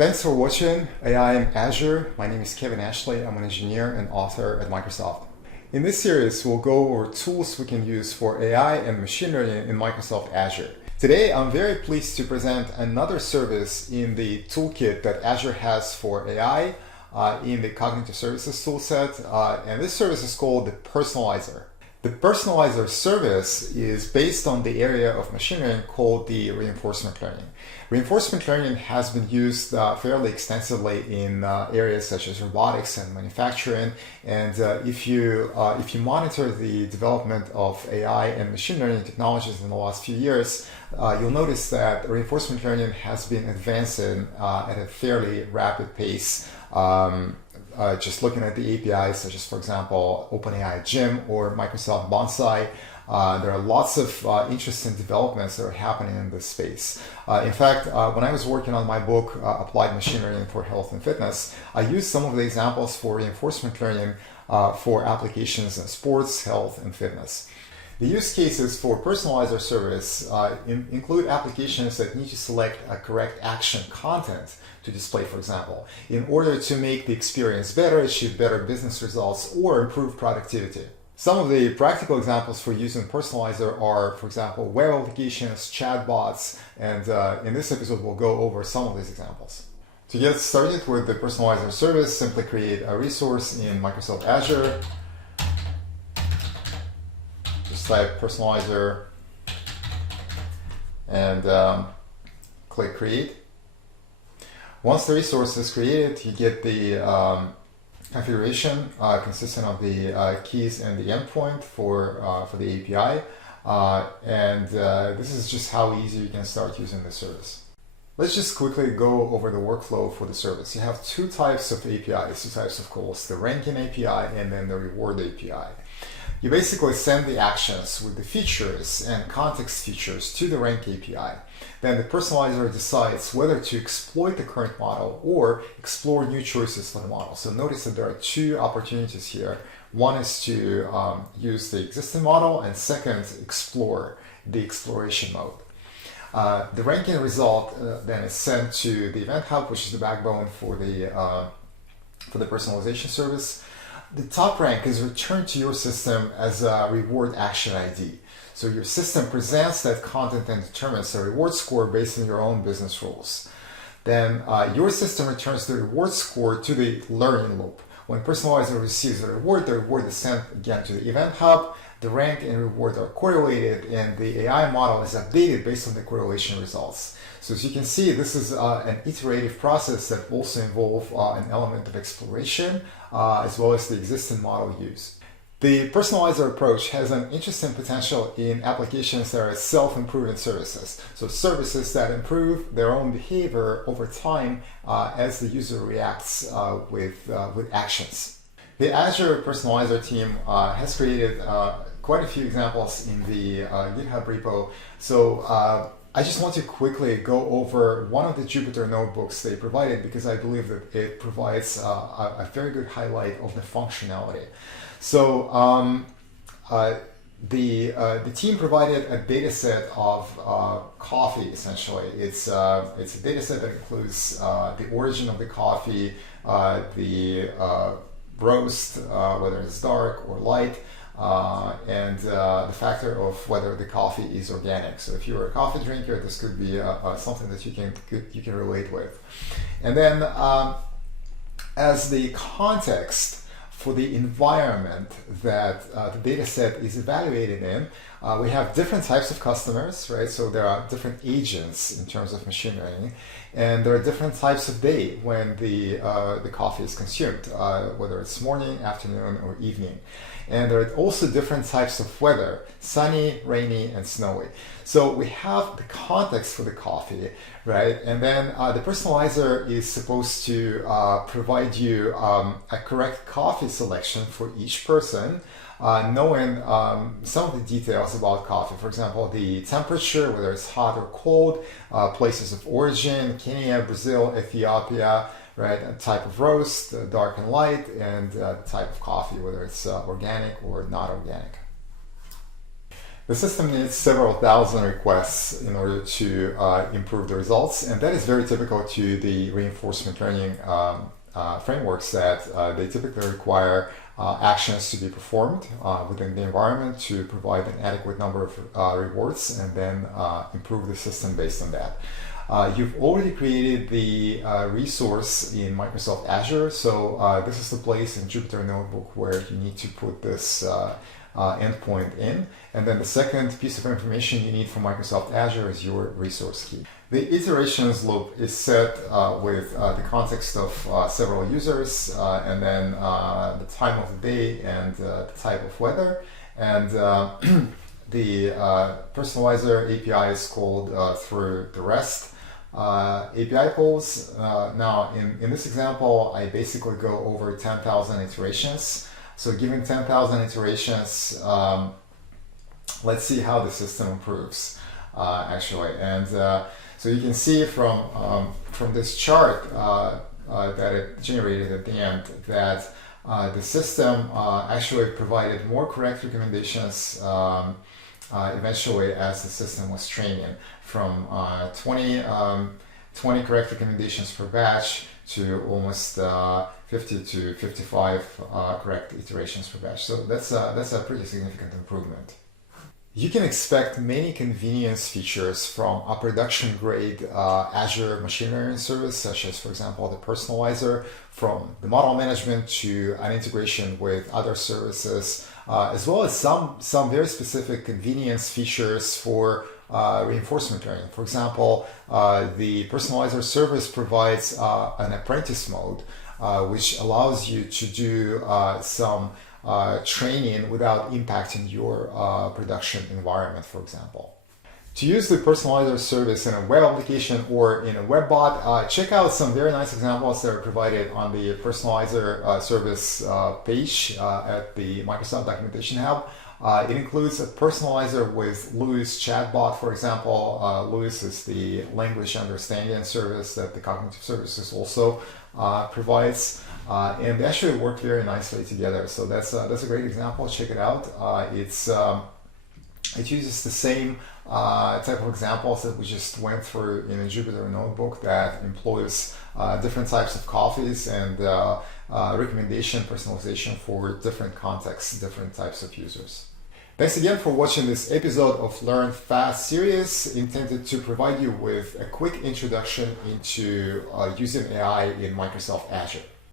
Thanks for watching AI in Azure. My name is Kevin Ashley. I'm an engineer and author at Microsoft. In this series, we'll go over tools we can use for AI and machine learning in Microsoft Azure. Today, I'm very pleased to present another service in the toolkit that Azure has for AI in the Cognitive Services toolset, and this service is called the Personalizer. The Personalizer service is based on the area of machine learning called the reinforcement learning. Reinforcement learning has been used fairly extensively in areas such as robotics and manufacturing. And if you monitor the development of AI and machine learning technologies in the last few years, you'll notice that reinforcement learning has been advancing at a fairly rapid pace. Just looking at the APIs, such as, for example, OpenAI Gym or Microsoft Bonsai, there are lots of interesting developments that are happening in this space. In fact, when I was working on my book, Applied Machine Learning for Health and Fitness, I used some of the examples for reinforcement learning for applications in sports, health, and fitness. The use cases for Personalizer service include applications that need to select a correct action content to display, for example, in order to make the experience better, achieve better business results, or improve productivity. Some of the practical examples for using Personalizer are, for example, web applications, chatbots, and in this episode we'll go over some of these examples. To get started with the Personalizer service, simply create a resource in Microsoft Azure. Just type Personalizer and click Create. Once the resource is created, you get the configuration consisting of the keys and the endpoint for the API. This is just how easy you can start using the service. Let's just quickly go over the workflow for the service. You have two types of APIs, two types of calls, the ranking API and then the reward API. You basically send the actions with the features and context features to the rank API. Then the personalizer decides whether to exploit the current model or explore new choices for the model. So notice that there are two opportunities here. One is to use the existing model, and second, explore the exploration mode. The ranking result then is sent to the Event Hub, which is the backbone for the personalization service. The top rank is returned to your system as a reward action ID. So your system presents that content and determines a reward score based on your own business rules. Then your system returns the reward score to the learning loop. When Personalizer receives the reward is sent again to the Event Hub. The rank and reward are correlated, and the AI model is updated based on the correlation results. So as you can see, this is an iterative process that also involves an element of exploration as well as the existing model use. The Personalizer approach has an interesting potential in applications that are self-improving services. So services that improve their own behavior over time as the user reacts with actions. The Azure Personalizer team has created quite a few examples in the GitHub repo. So I just want to quickly go over one of the Jupyter notebooks they provided because I believe that it provides a very good highlight of the functionality. So the team provided a data set of coffee, essentially. It's a data set that includes the origin of the coffee, the roast, whether it's dark or light, and the factor of whether the coffee is organic. So if you're a coffee drinker, this could be something that you can relate with. And then as the context for the environment that the data set is evaluated in, we have different types of customers, right? So there are different agents in terms of machine learning, and there are different types of day when the coffee is consumed, whether it's morning, afternoon, or evening. And there are also different types of weather, sunny, rainy, and snowy. So we have the context for the coffee, right? And then the personalizer is supposed to provide you a correct coffee selection for each person, knowing some of the details about coffee. For example, the temperature, whether it's hot or cold, places of origin, Kenya, Brazil, Ethiopia, right? A type of roast, dark and light, and type of coffee, whether it's organic or not organic. The system needs several thousand requests in order to improve the results, and that is very typical to the reinforcement learning frameworks that they typically require actions to be performed within the environment to provide an adequate number of rewards and then improve the system based on that. You've already created the resource in Microsoft Azure, so this is the place in Jupyter Notebook where you need to put this endpoint in. And then the second piece of information you need from Microsoft Azure is your resource key. The iterations loop is set with the context of several users and then the time of the day and the type of weather. And the Personalizer API is called through the REST API calls. Now, in this example, I basically go over 10,000 iterations. So given 10,000 iterations, let's see how the system improves, actually. And so you can see from this chart that it generated at the end that the system actually provided more correct recommendations eventually as the system was training, from 20 correct recommendations per batch to almost 50 to 55 correct iterations per batch. So that's a pretty significant improvement. You can expect many convenience features from a production-grade Azure machine learning service, such as, for example, the Personalizer, from the model management to an integration with other services, as well as some very specific convenience features for reinforcement learning. For example, the Personalizer service provides an apprentice mode, which allows you to do some training without impacting your production environment, for example. To use the Personalizer service in a web application or in a web bot, check out some very nice examples that are provided on the Personalizer service page at the Microsoft Documentation Hub. It includes a Personalizer with LUIS chatbot, for example. LUIS is the language understanding service that the Cognitive Services also provides. And they actually work very nicely together. So that's a great example. Check it out. It uses the same type of examples that we just went through in a Jupyter Notebook that employs different types of coffees and recommendation personalization for different contexts, different types of users. Thanks again for watching this episode of Learn Fast series, intended to provide you with a quick introduction into using AI in Microsoft Azure.